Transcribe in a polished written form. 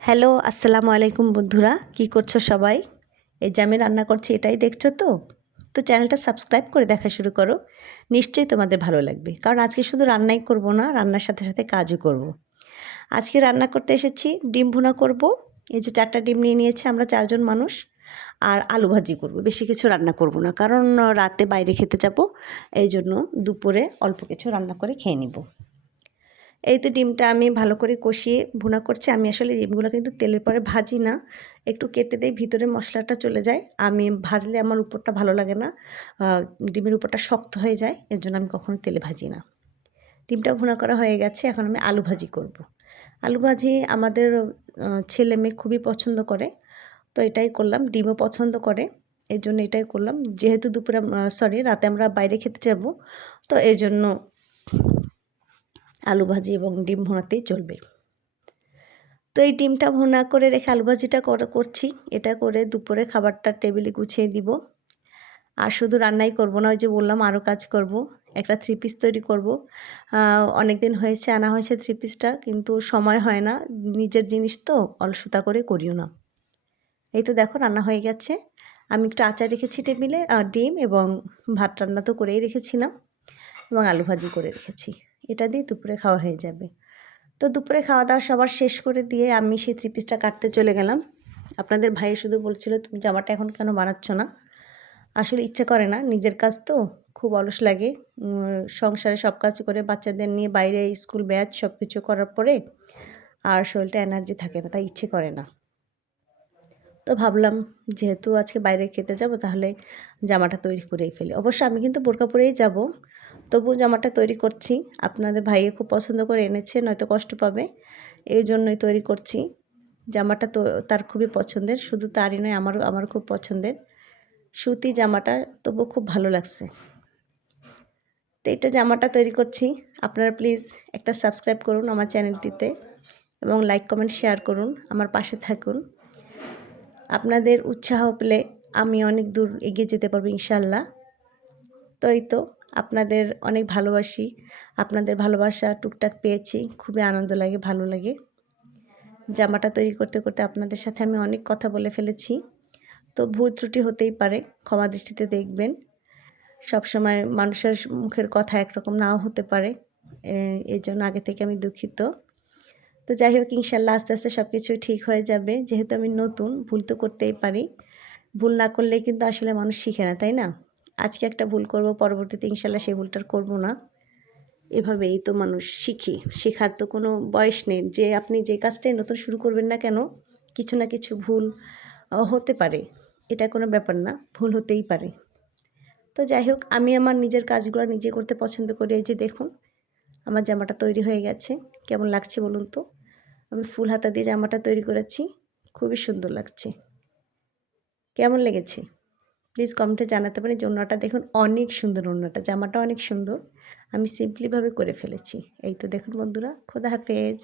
Hello, আসসালামু আলাইকুম বন্ধুরা। কি করছো সবাই? এই যে আমি রান্না করছি এটাই দেখছো তো? তো চ্যানেলটা সাবস্ক্রাইব করে দেখা শুরু করো। নিশ্চয়ই তোমাদের ভালো লাগবে। কারণ আজকে শুধু রান্নাই করব না, রান্নার সাথে, সাথে কাজও করব। আজকে রান্না করতে এসেছি ডিম ভুনা করব। এই যে ৪ টা ডিম নিয়ে নিয়েছি আমরা ৪ জন মানুষ। আর আলু ভাজি করব। বেশি কিছু রান্না করব না। কারণ রাতে বাইরে খেতে যাব। এইজন্য দুপুরে অল্প কিছু রান্না করে খেয়ে নিব। এই তো ডিমটা আমি ভালো করে কষিয়ে ভুনা করছি। আমি আসলে ডিমগুলো কিন্তু তেলের পরে ভাজি না। একটু কেটে দেই, ভিতরে মশলাটা চলে যায়। আমি ভাজলে আমার উপরটা ভালো লাগে না। ডিমের উপরটা শক্ত হয়ে যায়। এর জন্য আমি কখনো তেলে ভাজি না। ডিমটা ভুনা করা হয়ে গেছে। এখন আমি আলু ভাজি করব। আলু ভাজি আমাদের ছেলে-মেয়ে খুবই পছন্দ করে। তো এটাই করলাম। ডিমও পছন্দ করে। এজন্য এটাই করলাম। যেহেতু দুপুরে রাতে আমরা বাইরে খেতে যাব। তো এজন্য আলু ভাজি এবং ডিম ভুনাতেই চলবে। তো এই ডিমটা ভুনা করে রেখে আলু ভাজিটা করছি। এটা করে দুপুরে খাবারটা টেবিলে গুছিয়ে দিব। আর শুধু রান্নাই করব না, ওই যে বললাম আরও কাজ করব। একটা 3 পিস তৈরি করব। অনেকদিন হয়েছে আনা হয়েছে 3 পিসটা, কিন্তু সময় হয় না। নিজের জিনিস তো অলসতা করে করিও না। এই তো দেখো রান্না হয়ে গেছে। আমি একটু আচার রেখেছি টেবিলে, ডিম এবং ভাত রান্না তো করেই রেখেছিলাম এবং আলু ভাজি করে রেখেছি। এটা দিয়ে দুপুরে খাওয়া হয়ে যাবে। তো দুপুরে খাওয়া-দাওয়া সবার শেষ করে দিয়ে আমি সেই 3 পিসটা কাটতে চলে গেলাম। আপনাদের ভাই শুধু বলছিল, "তুমি জামাটা এখন কেন বানাচ্ছ না?" আসলে ইচ্ছে করে না, নিজের কাজ তো খুব অলস লাগে। সংসারে সব কাজ করে বাচ্চাদের নিয়ে বাইরে স্কুল ব্যাচ সব কিছু করার পরে আর শরীরটা এনার্জি থাকে না, তাই ইচ্ছে করে না। তো ভাবলাম যেহেতু আজকে বাইরে খেতে যাব তাহলে জামাটা তৈরি করেই ফেলি। অবশ্য আমি কিন্তু বোরকা পরেই যাব। তবুও জামাটা তৈরি করছি। আপনাদের ভাইয়ে খুব পছন্দ করে এনেছে, নয়তো কষ্ট পাবে। এইজন্যই তৈরি করছি। জামাটা তো তার খুবই পছন্দের। শুধু তারই নয়, আমারও খুব পছন্দের। সুতি জামাটা তবুও খুব ভালো লাগছে। তো এটা জামাটা তৈরি করছি। আপনারা প্লিজ একটা সাবস্ক্রাইব করুন আমার চ্যানেলটিতে এবং লাইক, কমেন্ট, শেয়ার করুন। আমার পাশে থাকুন। আপনাদের উৎসাহ পেলে আমি অনেক দূর এগিয়ে যেতে পারবো ইনশাআল্লাহ। তো এই তো আপনাদের অনেক ভালোবাসি। আপনাদের ভালোবাসা টুকটাক পেয়েছি। খুবই আনন্দ লাগে, ভালো লাগে। জামাটা তৈরি করতে, করতে আপনাদের সাথে আমি অনেক কথা বলে ফেলেছি। তো ভুল ত্রুটি হতেই পারে, ক্ষমা দৃষ্টিতে দেখবেন। সবসময় মানুষের মুখের কথা একরকম নাও হতে পারে। এজন্য আগে থেকে আমি দুঃখিত। তো যাই হোক ইনশাআল্লাহ আস্তে, আস্তে সব কিছুই ঠিক হয়ে যাবে। যেহেতু আমি নতুন, ভুল তো করতেই পারি। ভুল না করলেই কিন্তু আসলে মানুষ শিখে না, তাই না? আজকে একটা ভুল করব, পরবর্তীতে ইনশাআল্লাহ সেই ভুলটা আর করব না। এভাবেই তো মানুষ শিখি। শেখার তো কোনো বয়স নেই। যে আপনি যে কাজটাই নতুন শুরু করবেন না কেন, কিছু না কিছু ভুল হতে পারে। এটা কোনো ব্যাপার না, ভুল হতেই পারে। তো যাই হোক আমি আমার নিজের কাজগুলো নিজে করতে পছন্দ করি। এই যে দেখুন আমার জামাটা তৈরি হয়ে গেছে। কেমন লাগছে বলুন তো? আমি ফুল হাতা দিয়ে জামাটা তৈরি করেছি। খুবই সুন্দর লাগছে। কেমন লেগেছে? প্লিজ কমেন্টে জানাতে পারেন। যে ওড়নাটা দেখুন অনেক সুন্দর, ওড়নাটা জামাটা অনেক সুন্দর। আমি সিম্পলিভাবে করে ফেলেছি। এই তো দেখুন বন্ধুরা, খোদা হাফেজ।